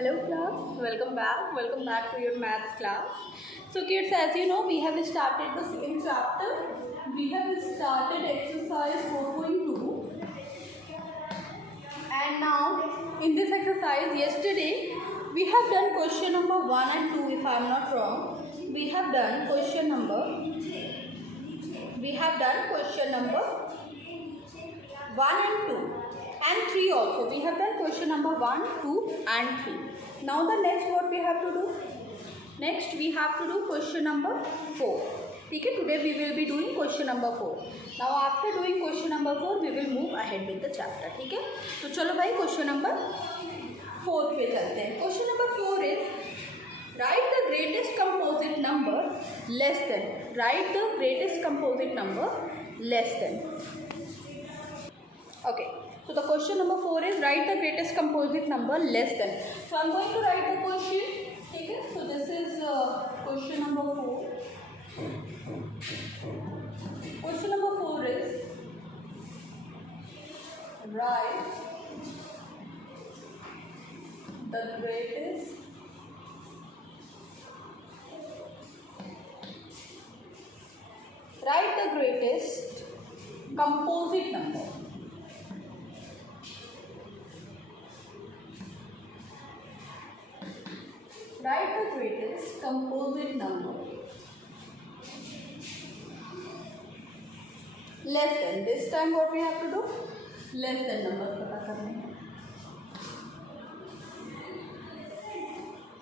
Hello class, welcome back to your maths class. So kids, as you know, we have started the second chapter. We have started exercise 4.2 and now in this exercise yesterday we have done question number 1 and 2 if I am not wrong. We have done question number 1 and 2 and 3 also. We have done question number 1, 2 and 3. Now the next what we have to do? Next we have to do question number 4. Okay, today we will be doing question number 4. Now after doing question number 4 we will move ahead with the chapter. ठीक है, तो चलो भाई question number 4 पे चलते हैं. Question number 4 is write the greatest composite number less than. Write the greatest composite number less than. Okay, so the question number 4 is write the greatest composite number less than. So I am going to write the question. Okay, so this is question number 4. Question number 4 is write the greatest composite number. Write the greatest composite number less than. This time what we have to do? Less than numbers पता करने हैं.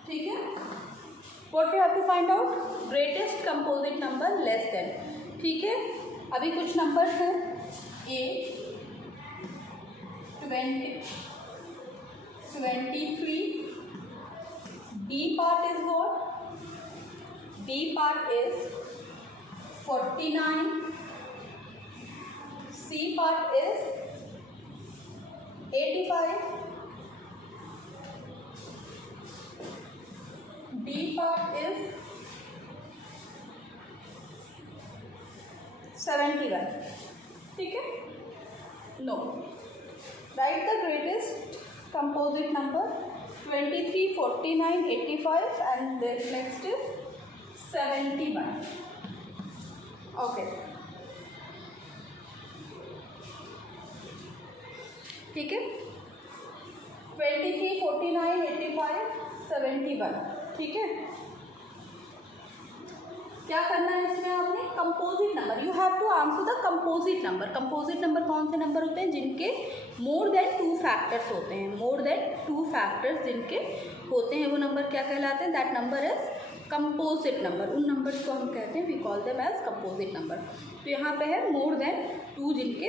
ठीक है? What we have to find out? Greatest composite number less than. ठीक है? अभी कुछ numbers हैं. A 20, 23. D part is what? D part is 49. C part is 85. D part is 71. ठीक है? No. Write the greatest composite number 23, 49, 85 and then next is 71. Okay. ठीक है? 23, 49, 85, 71. ठीक है? क्या करना है इसमें आपने? Composite number. You have to answer the composite number. Composite number कौन से नंबर होते हैं? जिनके मोर देन 2 फैक्टर्स होते हैं. मोर देन 2 फैक्टर्स जिनके होते हैं वो नंबर क्या कहलाते हैं? That number is composite number. उन नंबर्स को हम कहते हैं, we call them as composite number. तो यहाँ पे है मोर देन 2 जिनके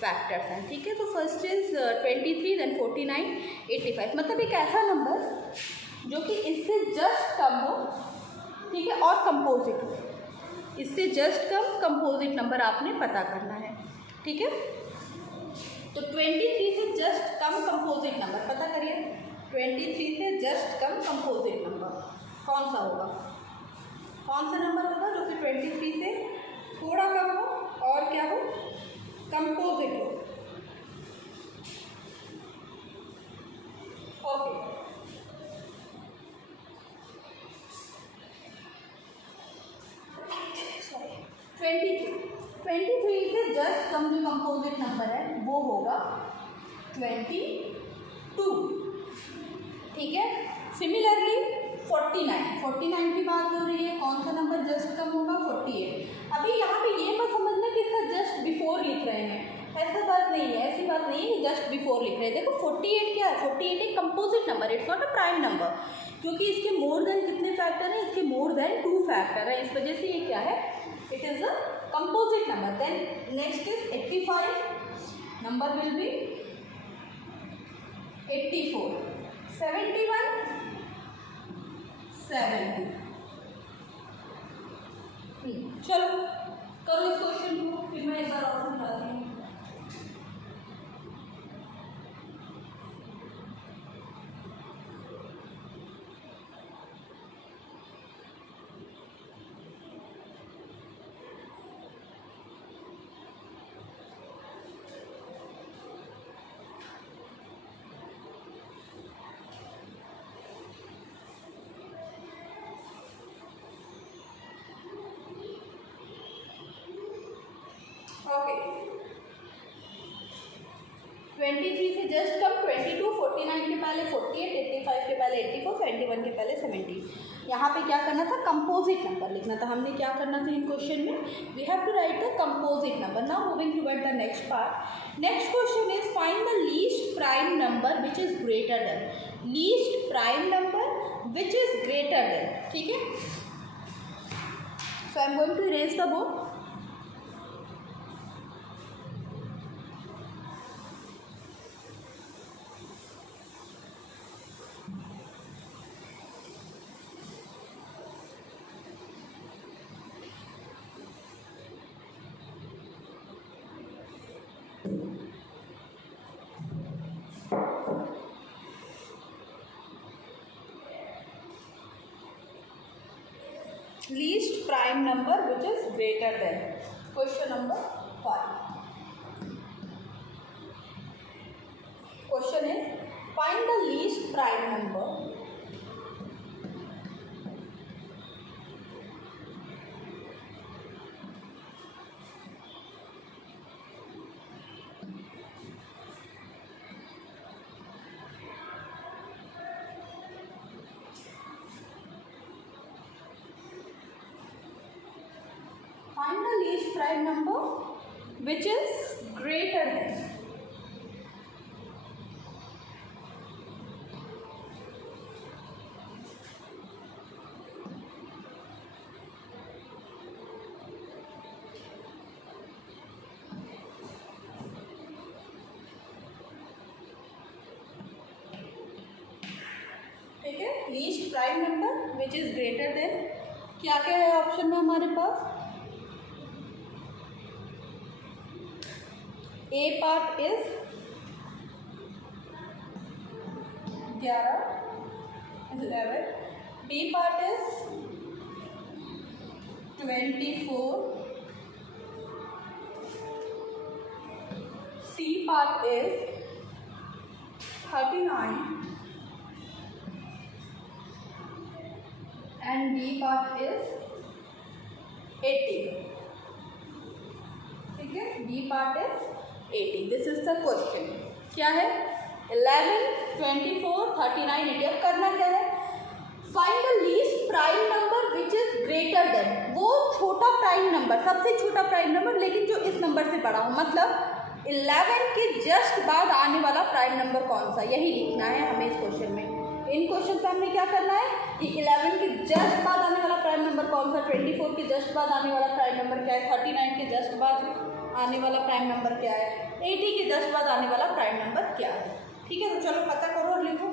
फैक्टर्स हैं. ठीक है, तो फर्स्ट इज 23, देन 49, 85. मतलब एक ऐसा नंबर जो कि इससे जस्ट कम हो, ठीक है, और कंपोजिट हो. इससे जस्ट कम कंपोजिट नंबर आपने पता करना है. ठीक है, तो 23 से जस्ट कम कंपोजिट नंबर पता करिए. 23 से जस्ट कम कंपोजिट नंबर कौन सा होगा? कौन सा नंबर होगा जो कि 23 से थोड़ा कम हो और क्या हो? कंपोजिट हो. ओके, सॉरी, 23 से जस्ट कम जो कंपोजिट नंबर है वो होगा 22. ठीक है, सिमिलरली 49 की बात हो रही है. कौन सा नंबर जस्ट कम होगा? 48. अभी यहाँ पे ये मत समझना कि इसका जस्ट बिफोर लिख रहे हैं, ऐसा बात नहीं है. ऐसी बात नहीं है जस्ट बिफोर लिख रहे हैं. देखो 48 क्या है? 48 एक composite number, it's not a prime number, क्योंकि इसके मोर देन कितने फैक्टर हैं? इसके मोर देन 2 फैक्टर है. इस वजह से ये क्या है? It is a composite number. Then next is 85. Number will be 84. 71, 70. चलो करो इस क्वेश्चन को, फिर मैं एक बार और समझाती हूँ. 23 से जस्ट कम 22, 49 के पहले 48, 85 के पहले 84, 71 के पहले 70। यहाँ पे क्या करना था, कंपोजिट नंबर लिखना था। हमने क्या करना था इन क्वेश्चन में, we have to write the composite number. Now moving toward the next part. Next question is find the least prime number which is greater than, least prime number which is greater than, ठीक है। So I am going to erase the board. Least prime number which is greater than. Question number 5. Question is find the least prime number find the least prime number which is greater than. ठीक है, least prime number which is greater than. क्या क्या है option में हमारे पास, A part is 11, B part is 24, C part is 39 and D part is 80. ठीक है, D part is 80. This is the question. क्या है, 11, 24, 39, 80. अब करना क्या है, find the least prime number which is greater then. वो छोटा प्राइम नंबर, सबसे छोटा प्राइम नंबर लेकिन जो इस नंबर से बड़ा हो, मतलब 11 के जस्ट बाद आने वाला प्राइम नंबर कौन सा, यही लिखना है हमें इस क्वेश्चन में। इन क्वेश्चन पे हमने क्या करना है कि 11 के जस्ट बाद आने वाला प्राइम नंबर कौन सा, 24 के जस्ट बाद आने वाला प्राइम नंबर क्या है, 39 के जस्ट बाद आने वाला प्राइम नंबर क्या है, 80 के जस्ट बाद आने वाला प्राइम नंबर क्या है। ठीक है, तो चलो पता करो और लिखो।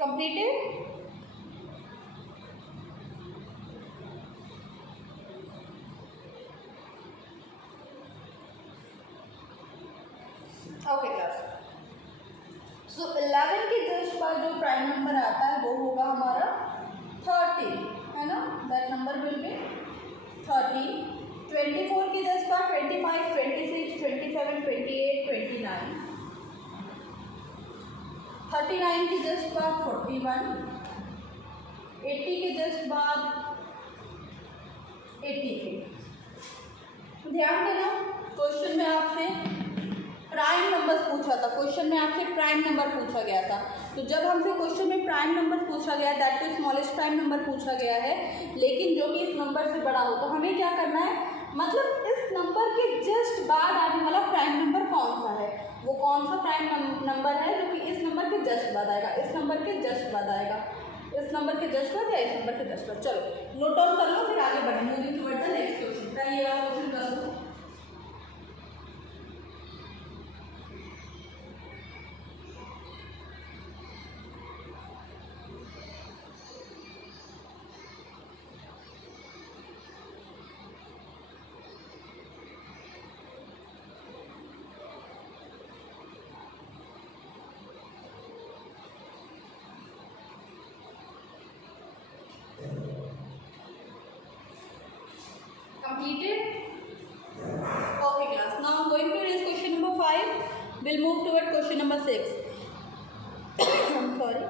Completed? Okay class. So 11 के जस्ट बाद जो प्राइम नंबर आता है वो होगा हमारा 30, है ना, दैट नंबर विल बी 30। 24 के जस्ट बाद 25, 26, 27, 28, 29। 39 के जस्ट बाद 41, 80 के जस्ट बाद 83। ध्यान देना, क्वेश्चन में आपसे प्राइम नंबर्स पूछा था, क्वेश्चन में आपसे प्राइम नंबर पूछा गया था। तो जब हमसे क्वेश्चन में प्राइम नंबर पूछा गया, that two smallest prime number पूछा गया है, लेकिन जो कि इस नंबर से बड़ा हो, तो हमें क्या करना है, मतलब इस नंबर के जस्ट बाद आने वाला प्राइम नंबर कौन सा है, वो कौन सा प्राइम नंबर है जो कि इस नंबर के जस्ट बाद आएगा, इस नंबर के जस्ट बाद आएगा, इस नंबर के जस्ट बाद या इस नंबर के जस्ट बाद। चलो नोट डाउन कर लो, फिर आगे बढ़ेंगे। Moving toward the next question. पहले ये वाला क्वेश्चन कर दो। We'll move toward question number 6. I'm sorry.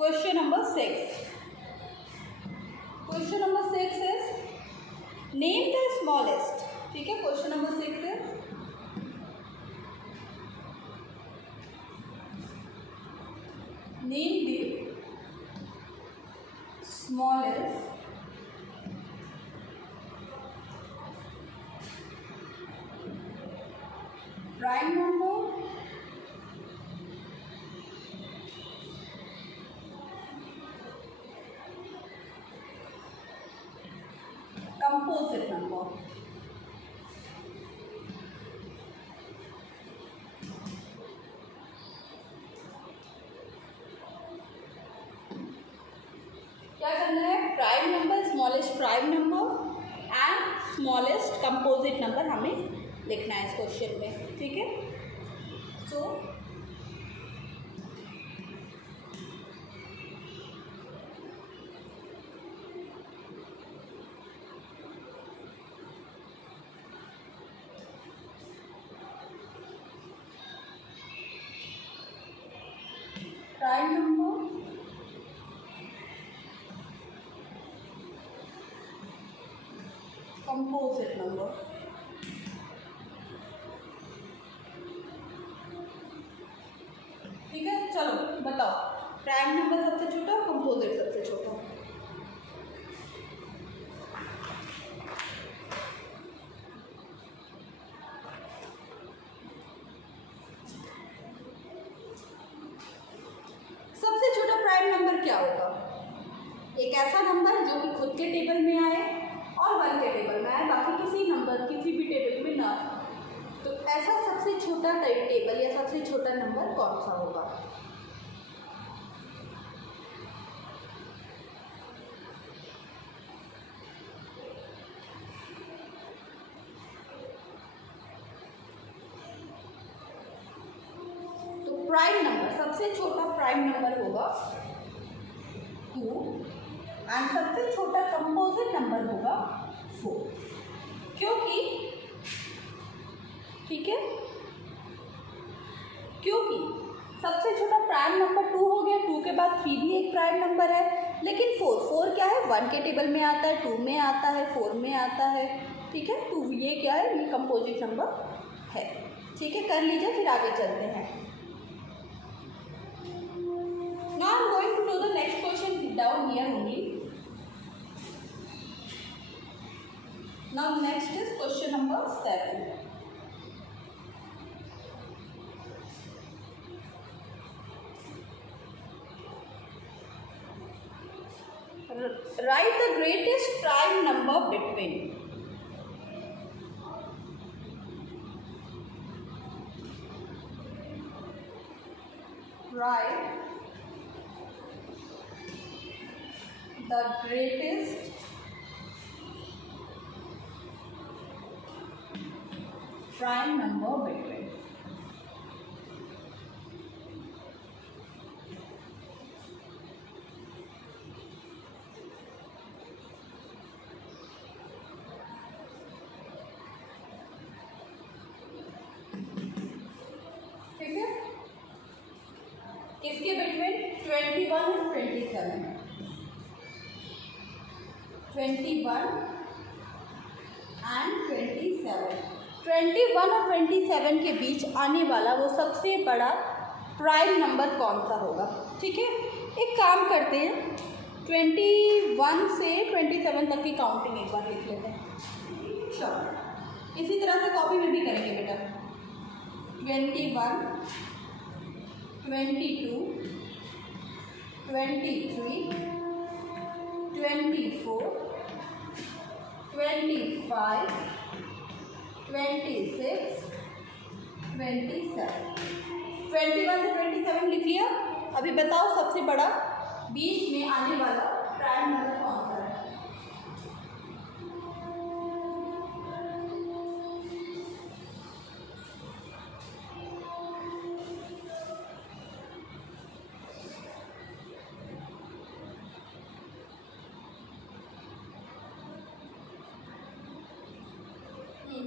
Question number 6. Question number 6 is name the smallest. ठीक है, क्वेश्चन नंबर 6 है name the smallest prime number composite number. क्या करना है, prime number, smallest prime number and smallest composite number हमें लिखना है इस क्वेश्चन में. ठीक है, so prime number, composite number. ठीक है, चलो बताओ, प्राइम नंबर सबसे छोटा और कंपोजिट सबसे छोटा. सबसे छोटा प्राइम नंबर क्या होगा? एक ऐसा नंबर जो कि खुद के टेबल में आए और 1 के टेबल में आए, बाकी किसी नंबर किसी भी टेबल में ना. तो ऐसा सबसे छोटा टेबल या सबसे छोटा नंबर कौन सा होगा? तो प्राइम नंबर, सबसे छोटा प्राइम नंबर होगा 2 एंड सबसे छोटा कंपोजिट नंबर होगा 4. क्योंकि ठीक है, क्योंकि सबसे छोटा प्राइम नंबर 2 हो गया, 2 के बाद 3 भी एक प्राइम नंबर है, लेकिन 4 क्या है, 1 के टेबल में आता है, 2 में आता है, 4 में आता है. ठीक है, तो ये क्या है, ये कंपोजिट नंबर है. ठीक है, कर लीजिए, फिर आगे चलते हैं. Now I am going to do the next question down here only. Now next is question number 7. Write the greatest prime number between. Write the greatest prime number between. किसके बिटवीन? 21 और 27. 21 एंड 27. 21 और 27 के बीच आने वाला वो सबसे बड़ा prime number कौन सा होगा? ठीक है, एक काम करते हैं, 21 से 27 तक की काउंटिंग एक बार लिख लेते हैं. श्योर, इसी तरह से कॉपी में भी करेंगे बेटा. 21, 22, 23, 24, 25, 26, 27. 21 से 27 लिखिए. अभी बताओ सबसे बड़ा बीच में आने वाला प्राइम नंबर कौन सा है?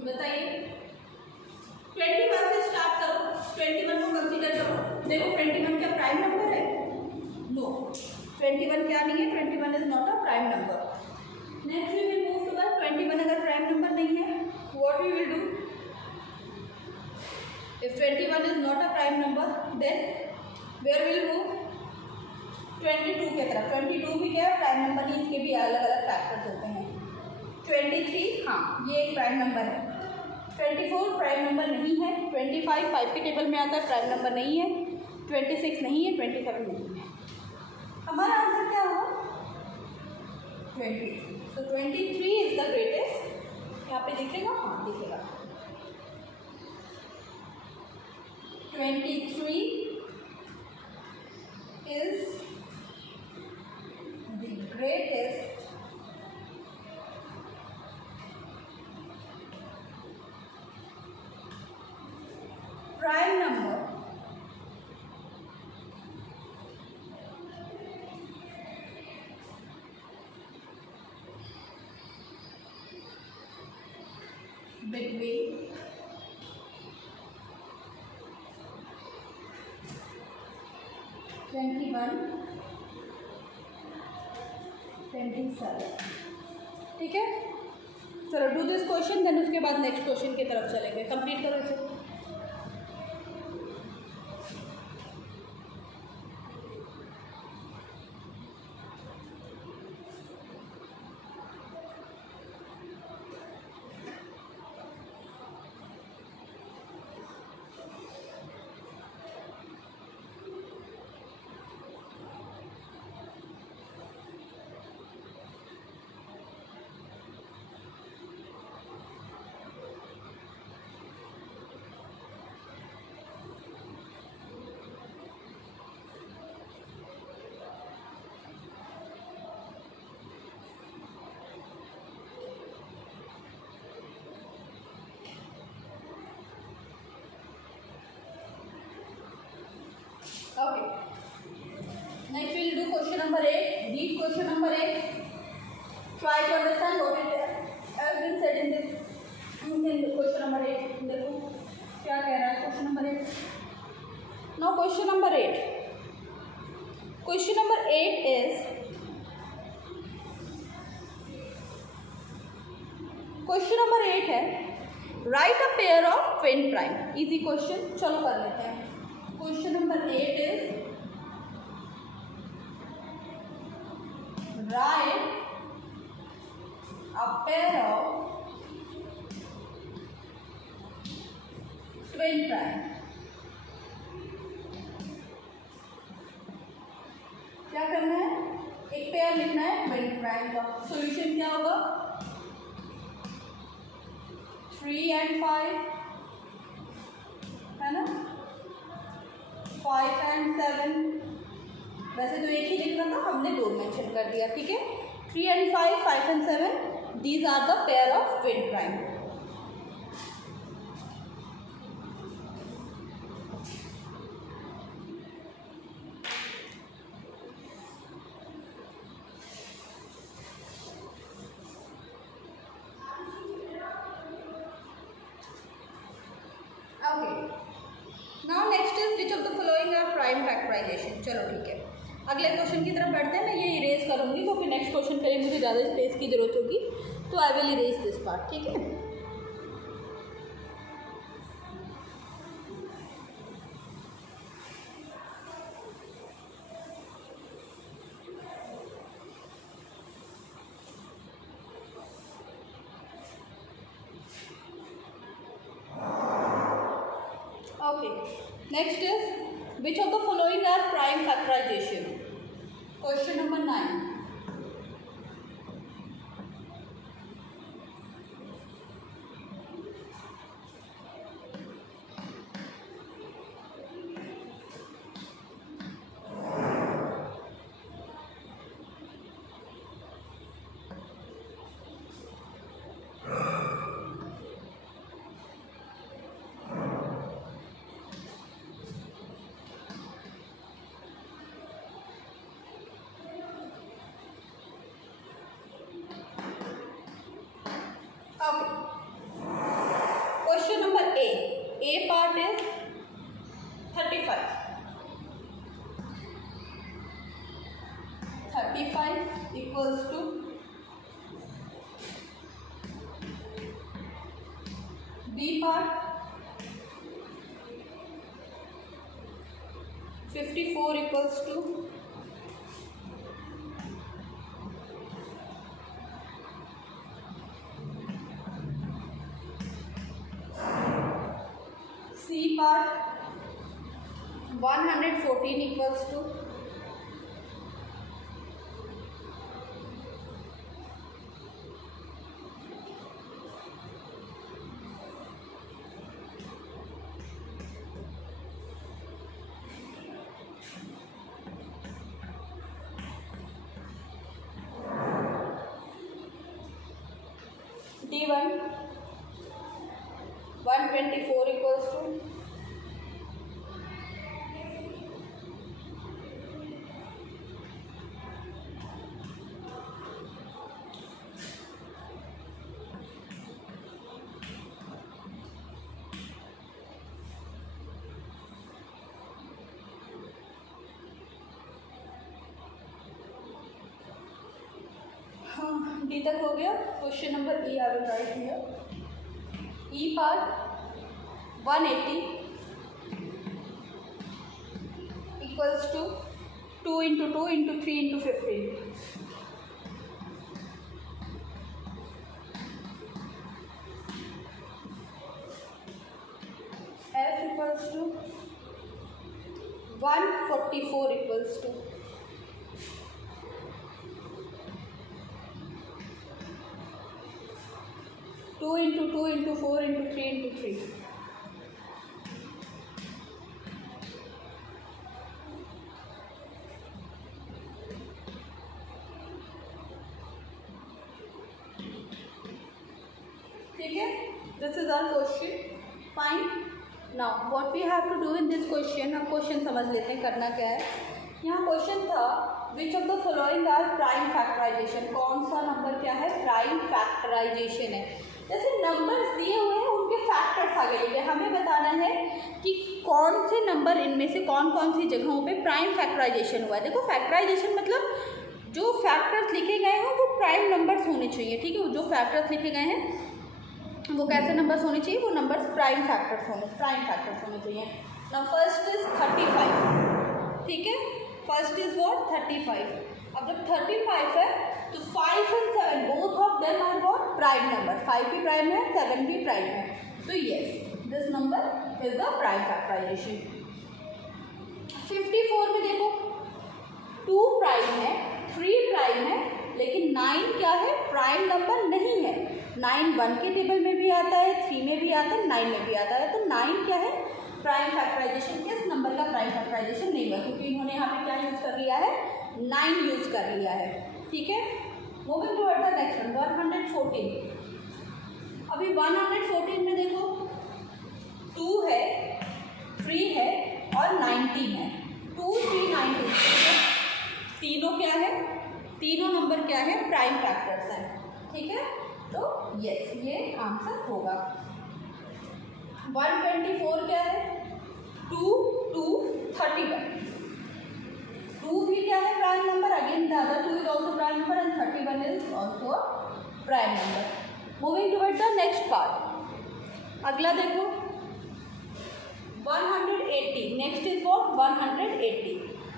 बताइए। 21 से स्टार्ट करो, 21 को कंसीडर करो। देखो 21 क्या प्राइम नंबर है? नो, 21 क्या नहीं है, 21 is not a prime number. Next we will move to 21 अगर प्राइम नंबर नहीं है, what we will do? If 21 is not a prime number then where will move? 22 की तरफ। 22 भी क्या है? प्राइम नंबर नहीं, इसके भी अलग अलग फैक्टर्स होते हैं। 23, हाँ ये एक प्राइम नंबर है। 24 प्राइम नंबर नहीं है। 25 5 के टेबल में आता है, प्राइम नंबर नहीं है। 26 नहीं है। 27 नहीं है। हमारा आंसर क्या होगा? 23। तो 23 इज द ग्रेटेस्ट। यहाँ पे दिखेगा, हाँ दिखेगा। 23 is the greatest prime number between 21 27। ठीक है, चलो डू दिस क्वेश्चन, देन उसके बाद नेक्स्ट क्वेश्चन की तरफ चलेंगे। कंप्लीट करो इसे। Okay. Next we will do question number 8. Read question number 8. Try to understand what it has been said in this. In question number 8. देखो क्या कह रहा है question number 8. Now question number 8. Question number 8 is question number 8 है write a pair of twin prime. Easy question. चलो कर लेते हैं. Question number 8 is write a pair of twin prime. क्या करना है? एक पेयर लिखना है ट्विन प्राइम का। सॉल्यूशन क्या होगा? 3 and 5 है ना, 5 and 7। वैसे तो एक ही लिखना था, हमने दो मेंशन कर दिया। ठीक है, 3 and 5, 5 and 7, these are the pair of twin prime. Now next is which of the following are prime factorization. चलो ठीक है, अगले क्वेश्चन की तरफ बढ़ते हैं। मैं ये इरेज करूँगी क्योंकि नेक्स्ट क्वेश्चन के लिए मुझे ज़्यादा स्पेस की जरूरत होगी, तो I will erase this part. ठीक है, next is which of the following are prime factorization. Question number 9. 54 equals to C part 114 equals to D1 124 equals to D तक हो गया। Question number E I will write here. E part 180 equals to 2 into 2 into 3 into 15। F equals to 144 equals to 2 into 2 into 4 into 3 into 3। ठीक है, this is our question. Fine. Now what we have to do in this question. अब question समझ लेते हैं करना क्या है। यहाँ क्वेश्चन था which of the following are prime factorization. कौन सा नंबर क्या है, प्राइम फैक्टराइजेशन है। जैसे नंबर्स दिए हुए हैं उनके फैक्टर्स आगे लिखे, हमें बताना है कि कौन से नंबर इनमें से कौन कौन सी जगहों पे प्राइम फैक्टराइजेशन हुआ है। देखो फैक्टराइजेशन मतलब जो फैक्टर्स लिखे गए हैं वो प्राइम नंबर्स होने चाहिए। ठीक है, जो फैक्टर्स लिखे गए हैं वो कैसे नंबर्स होने चाहिए, वो नंबर्स प्राइम फैक्टर्स होने चाहिए। Now first is 35। ठीक है, फर्स्ट इज व्हाट 35। अब जब 35 है तो 5 and 7 both of them are what prime number. 5 भी प्राइम है, 7 भी प्राइम है। तो yes, this number is the prime factorization. 54 में देखो 2 प्राइम है, 3 प्राइम है, लेकिन 9 क्या है, प्राइम नंबर नहीं है। 9 1 के टेबल में भी आता है, 3 में भी आता है, 9 में भी आता है। तो 9 क्या है, प्राइम फैक्टराइजेशन। किस नंबर का प्राइम फैक्टराइजेशन नहीं हुआ, क्योंकि इन्होंने यहाँ पे क्या यूज़ कर लिया है, 9 यूज़ कर लिया है। ठीक है, moving toward the next one 114। अभी 114 में देखो 2 है, 3 है और 19 है। 2 3 19 तीनों क्या है, तीनों नंबर क्या है, प्राइम फैक्टर्स हैं। ठीक है, तो यस ये आंसर होगा। 124 क्या है, 2 2 31। 2 भी क्या है, prime number. Again the other 2 is also prime number and 31 is also a prime number. Moving toward the next part. अगला देखो 180। Next is what 180।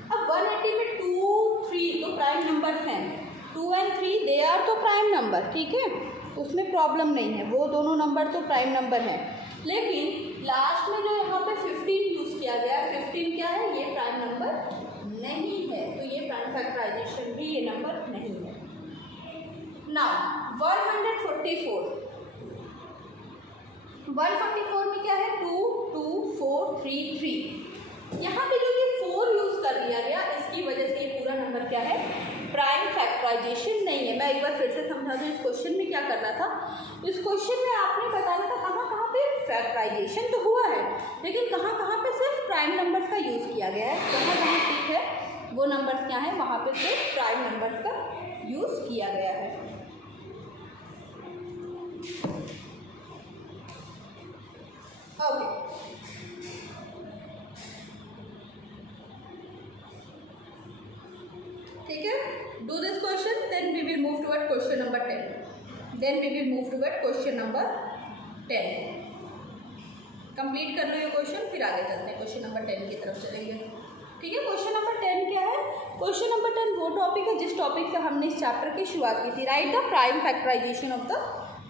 अब 180 में 2 3 तो प्राइम नंबर्स हैं। 2 and 3 दे आर तो प्राइम नंबर। ठीक है, उसमें प्रॉब्लम नहीं है, वो दोनों नंबर तो प्राइम नंबर हैं। लेकिन लास्ट में जो यहाँ पे 15 यूज़ किया गया है, 15 क्या है, ये प्राइम नंबर नहीं है। तो ये प्राइम फैक्टराइजेशन भी ये नंबर नहीं है। नाउ 144। 144 में क्या है, 2 2 4 3 3। यहाँ पे जो ये 4 यूज़ कर लिया गया, इसकी वजह से ये पूरा नंबर क्या है, प्राइम फैक्टराइजेशन नहीं है। मैं एक बार फिर से समझा दूँ, इस क्वेश्चन में क्या करना था। इस क्वेश्चन में आपने बताना था कहाँ कहाँ पे फैक्टराइजेशन तो हुआ है, लेकिन कहाँ कहाँ पे सिर्फ प्राइम नंबर्स का यूज़ किया गया है। जहाँ जहाँ ठीक है वो नंबर्स क्या है, वहाँ पे सिर्फ प्राइम नंबर्स का यूज़ किया गया है। ओके, ठीक है, do this question then we will move toward question number 10। Complete कर लो ये क्वेश्चन, फिर आगे चलते हैं, क्वेश्चन नंबर 10 की तरफ चलेंगे। ठीक है। क्वेश्चन नंबर 10 क्या है? क्वेश्चन नंबर 10 वो टॉपिक है जिस टॉपिक से हमने इस चैप्टर की शुरुआत की थी। Write the prime factorization of the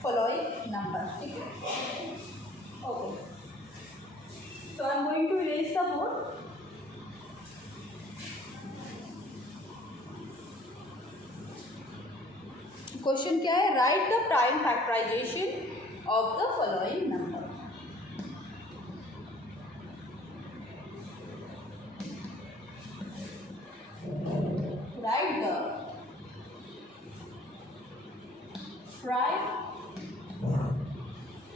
following number. ठीक है, okay. So I am going to erase the board. Question क्या है? Write the prime factorization of the following number. Write the prime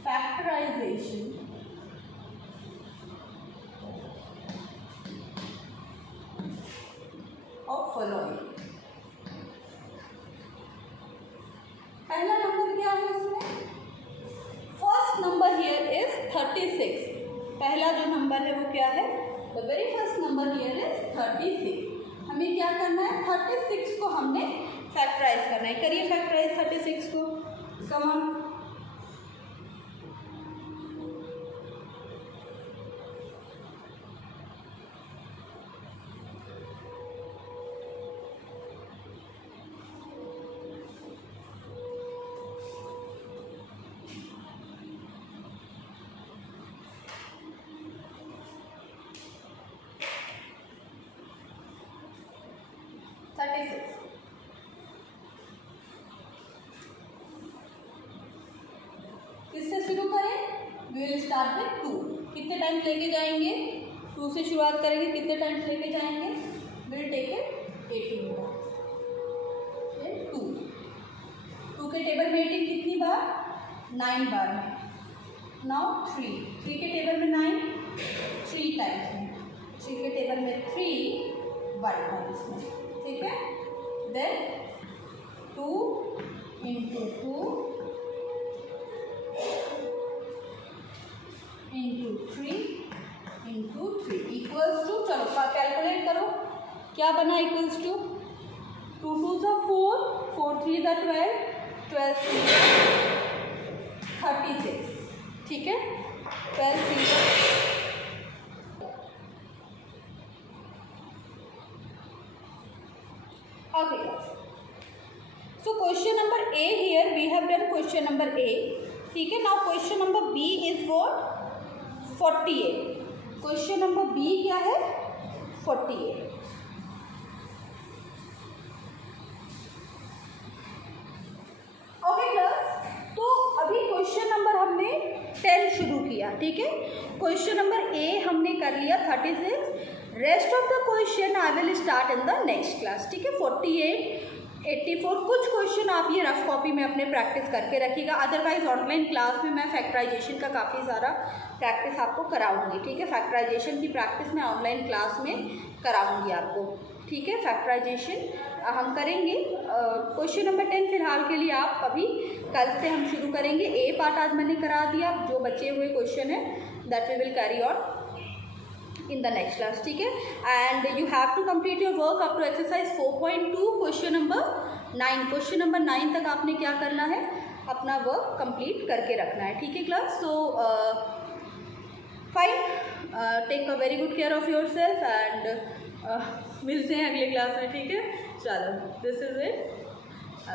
factorization of following। पहला number क्या है इसमें? First number here is 36। पहला जो नंबर है वो क्या है? The very first number here is 36। हमें क्या करना है? 36 को हमने फैक्टराइज करना है। करिए फैक्टराइज 36 को, कम ऑन। किससे शुरू करें? We will start with 2। कितने टाइम्स लेके जाएंगे? 2 से शुरुआत करेंगे। कितने टाइम्स लेके जाएंगे? विल टेक इट 18 बार। 2 के टेबल में 18 कितनी बार? 9 बार में। नाउ 3 के टेबल में 9 3 टाइम्स में। 3 के टेबल में 3 1 टाइम्स में। ठीक है, then 2 into 2 into 3 into 3 equals to, चलो कैलकुलेट करो क्या बना equals to. 2 2s are 4, 4 3s are 12, 12 3s are 36। ठीक है, 12 3s are okay। So question number A here we have done question number A। ठीक है, now question number B is what? 48। Question number B क्या है? 48। Okay class, तो अभी question number हमने 10 शुरू किया। ठीक है, क्वेश्चन नंबर A हमने कर लिया 36। Rest of the question I will start in the next class. ठीक है, 48 84 कुछ क्वेश्चन आप ये रफ कॉपी में अपने प्रैक्टिस करके रखिएगा। अदरवाइज ऑनलाइन क्लास में मैं फैक्टराइजेशन का काफ़ी सारा प्रैक्टिस आपको कराऊंगी। ठीक है, फैक्टराइजेशन की प्रैक्टिस मैं ऑनलाइन क्लास में कराऊंगी आपको। ठीक है, फैक्टराइजेशन हम करेंगे। क्वेश्चन नंबर 10 फिलहाल के लिए आप अभी कल से हम शुरू करेंगे। ए पार्ट आज मैंने करा दिया, जो बचे हुए क्वेश्चन है that we will carry on in the next class। ठीक है, and you have to complete your work up to exercise 4.2 question number 9। Question number 9 तक आपने क्या करना है? अपना वर्क कंप्लीट करके रखना है। ठीक है class, so fine, take a very good care of yourself and मिलते हैं अगले क्लास में। ठीक है, चलो, दिस इज इट,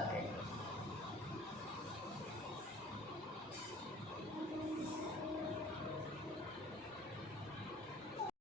ओके।